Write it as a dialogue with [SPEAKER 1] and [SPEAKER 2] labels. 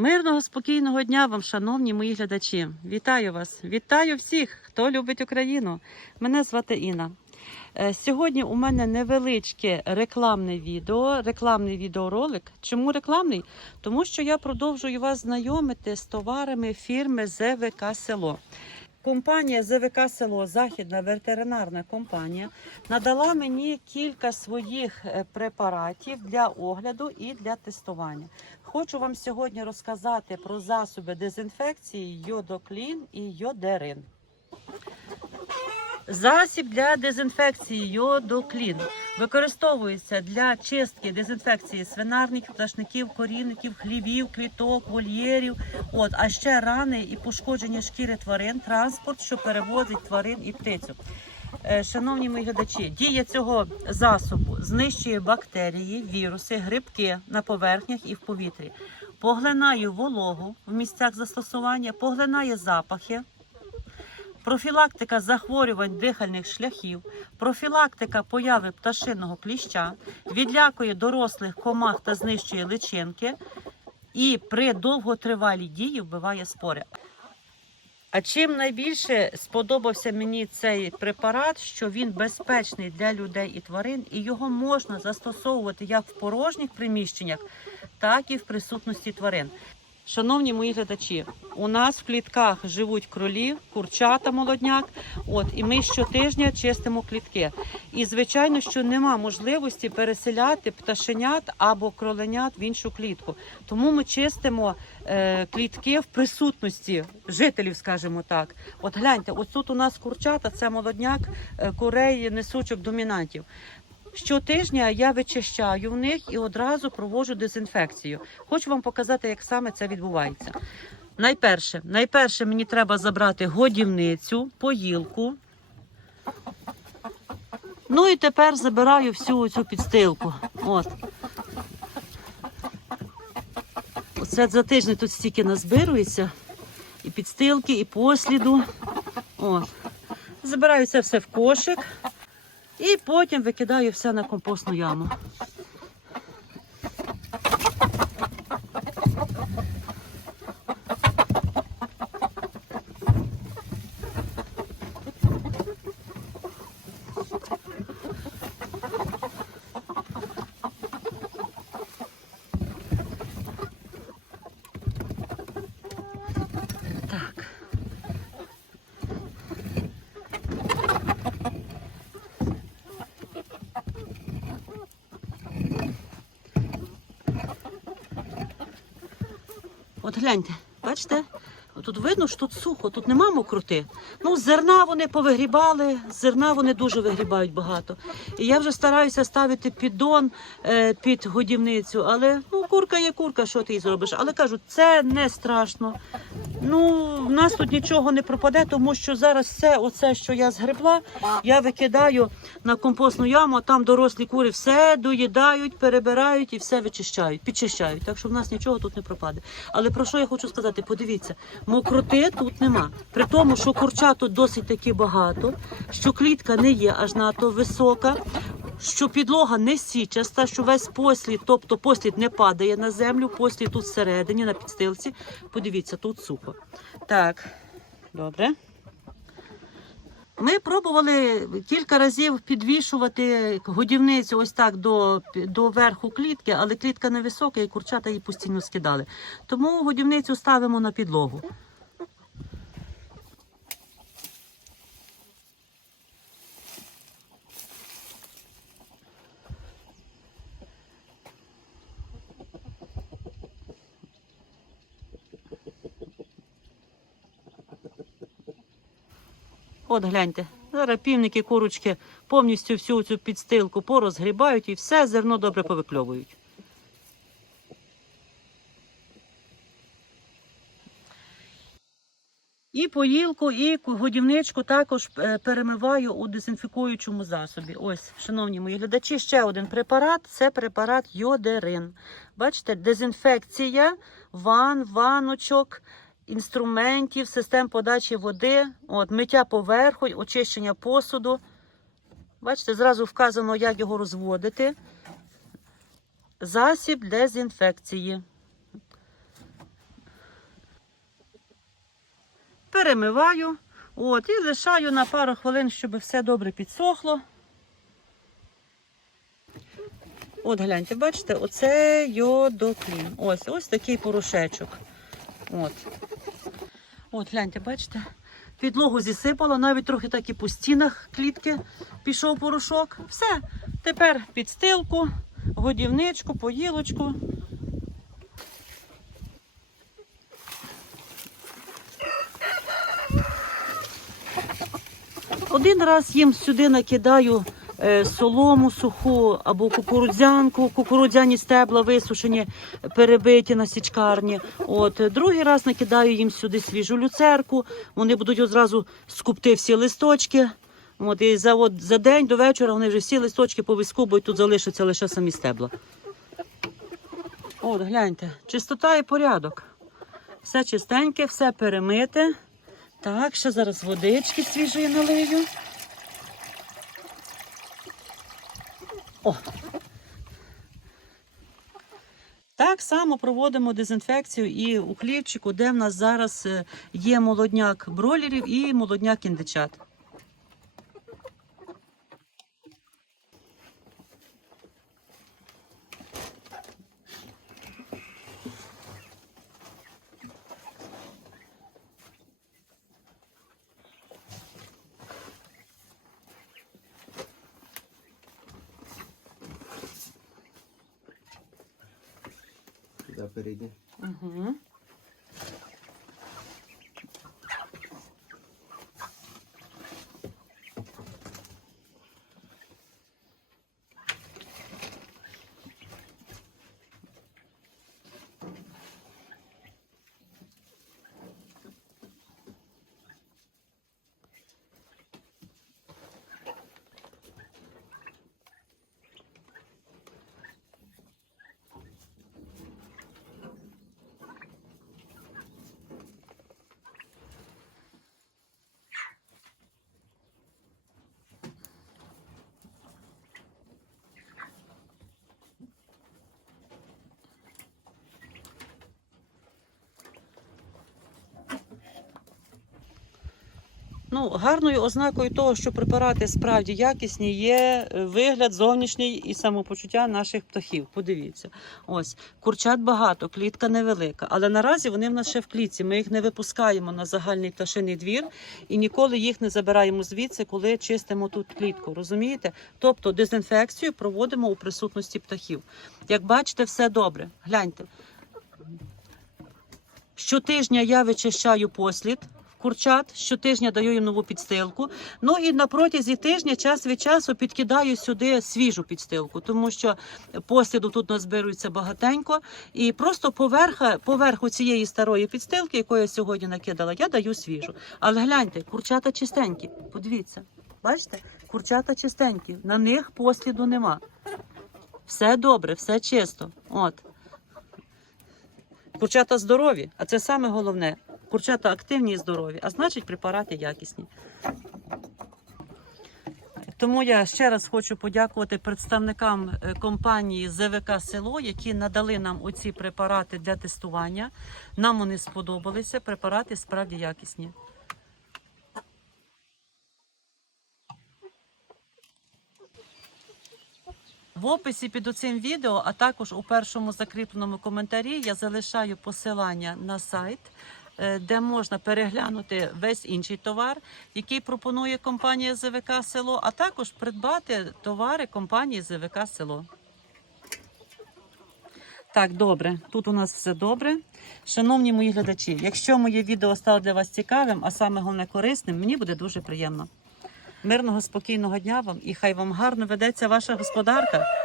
[SPEAKER 1] Мирного, спокійного дня вам, шановні мої глядачі. Вітаю вас! Вітаю всіх, хто любить Україну. Мене звати Інна. Е, Сьогодні у мене невеличке рекламне відео, рекламний відеоролик. Чому рекламний? Тому що я продовжую вас знайомити з товарами фірми ЗВК Село. Компанія ЗВК Село, західна ветеринарна компанія, надала мені кілька своїх е, препаратів для огляду і для тестування. Хочу вам сьогодні розказати про засоби дезінфекції Йодоклін і Йодерин. Засіб для дезінфекції йодоклін використовується для чистки дезінфекції свинарників, пташників, корівників, хлівів, кліток, вольєрів. От, а ще рани і пошкодження шкіри тварин, транспорт, що перевозить тварин і птицю. Е, Шановні мої глядачі, дія цього засобу знищує бактерії, віруси, грибки на поверхнях і в повітрі, поглинає вологу в місцях застосування, поглинає запахи, профілактика захворювань дихальних шляхів, профілактика появи пташиного кліща, відлякує дорослих комах та знищує личинки, і при довготривалій дії вбиває спори. А чим найбільше сподобався мені цей препарат, що він безпечний для людей і тварин, і його можна застосовувати як в порожніх приміщеннях, так і в присутності тварин. Шановні мої глядачі, у нас в клітках живуть кролі, курчата, молодняк. От і ми щотижня чистимо клітки. І звичайно, що нема можливості переселяти пташенят або кроленят в іншу клітку. Тому ми чистимо е, клітки в присутності жителів, скажімо так. От гляньте, ось тут у нас курчата, це молодняк е, курей, несучок домінантів. Щотижня я вичищаю в них і одразу проводжу дезінфекцію. Хочу вам показати, як саме це відбувається. Найперше, найперше мені треба забрати годівницю, поїлку. Ну і тепер забираю всю цю підстилку. От. Оце за тиждень тут стільки назбирується. І підстилки, і посліду. От. Забираю це все в кошик. І потім викидаю все на компостну яму. От гляньте, бачите? Тут видно, що тут сухо, тут нема мокроти. Ну, зерна вони повигрібали, зерна вони дуже вигрібають багато. І я вже стараюся ставити піддон е, під годівницю, але ну, курка є курка, що ти їй зробиш. Але кажу, це не страшно. Ну, в нас тут нічого не пропаде, тому що зараз все, оце, що я згребла, я викидаю на компостну яму, а там дорослі кури все доїдають, перебирають і все вичищають, підчищають. Так що в нас нічого тут не пропаде. Але про що я хочу сказати? Подивіться, мокроти тут нема. При тому, що курча тут досить таки багато, що клітка не є аж надто висока. Що підлога не січаста, що весь послід, тобто послід не падає на землю, послід тут всередині, на підстилці. Подивіться, тут сухо. Так, добре. Ми пробували кілька разів підвішувати годівницю ось так до, до верху клітки, але клітка невисока і курчата її постійно скидали. Тому годівницю ставимо на підлогу. От гляньте, зараз півники, курочки повністю всю цю підстилку порозгрібають і все зерно добре повикльовують. І поїлку, і годівничку також е, перемиваю у дезінфікуючому засобі. Ось, шановні мої глядачі, ще один препарат це препарат йодерин. Бачите, дезінфекція ван, ваночок, інструментів, систем подачі води, от, миття поверху, очищення посуду. Бачите, зразу вказано, як його розводити. Засіб дезінфекції. перемиваю от, і лишаю на пару хвилин, щоб все добре підсохло. От гляньте, бачите, оце йодоклін. Ось ось такий порошечок. От. От, гляньте, бачите? Підлогу зісипала, навіть трохи так і по стінах клітки пішов порошок. Все. Тепер підстилку, годівничку, поїлочку. Один раз їм сюди накидаю солому суху або кукурудзянку, кукурудзяні стебла висушені, перебиті на січкарні. От е, другий раз накидаю їм сюди свіжу люцерку. Вони будуть одразу скупти всі листочки. От і за от, за день до вечора вони вже всі листочки повискубують, тут залишаться лише самі стебла. От, гляньте, чистота і порядок. Все чистеньке, все перемите. Так, ще зараз водички свіжої налию. О. Так само проводимо дезінфекцію і у хлівчику, де в нас зараз е, є молодняк бролерів і молодняк індичат.
[SPEAKER 2] Туди перейди.
[SPEAKER 1] Угу. Ну, гарною ознакою того, що препарати справді якісні, є е, вигляд зовнішній і самопочуття наших птахів. Подивіться, ось курчат багато, клітка невелика, але наразі вони в нас ще в клітці. Ми їх не випускаємо на загальний пташиний двір і ніколи їх не забираємо звідси, коли чистимо тут клітку. Розумієте? Тобто дезінфекцію проводимо у присутності птахів. Як бачите, все добре. Гляньте. Щотижня я вичищаю послід курчат, щотижня даю їм нову підстилку. Ну і на протязі тижня час від часу підкидаю сюди свіжу підстилку, тому що посліду тут назбирується багатенько. І просто поверха, поверху цієї старої підстилки, яку я сьогодні накидала, я даю свіжу. Але гляньте, курчата чистенькі. Подивіться, бачите, курчата чистенькі, на них посліду нема. Все добре, все чисто. От. Курчата здорові, а це саме головне. Курчата активні і здорові, а значить препарати якісні. Тому я ще раз хочу подякувати представникам е, компанії ЗВК Село, які надали нам оці препарати для тестування. Нам вони сподобалися. Препарати справді якісні. В описі під оцим відео, а також у першому закріпленому коментарі я залишаю посилання на сайт, де можна переглянути весь інший товар, який пропонує компанія ЗВК Село, а також придбати товари компанії ЗВК Село. Так, добре, тут у нас все добре. Шановні мої глядачі, якщо моє відео стало для вас цікавим, а саме головне корисним, мені буде дуже приємно. Мирного, спокійного дня вам і хай вам гарно ведеться ваша господарка.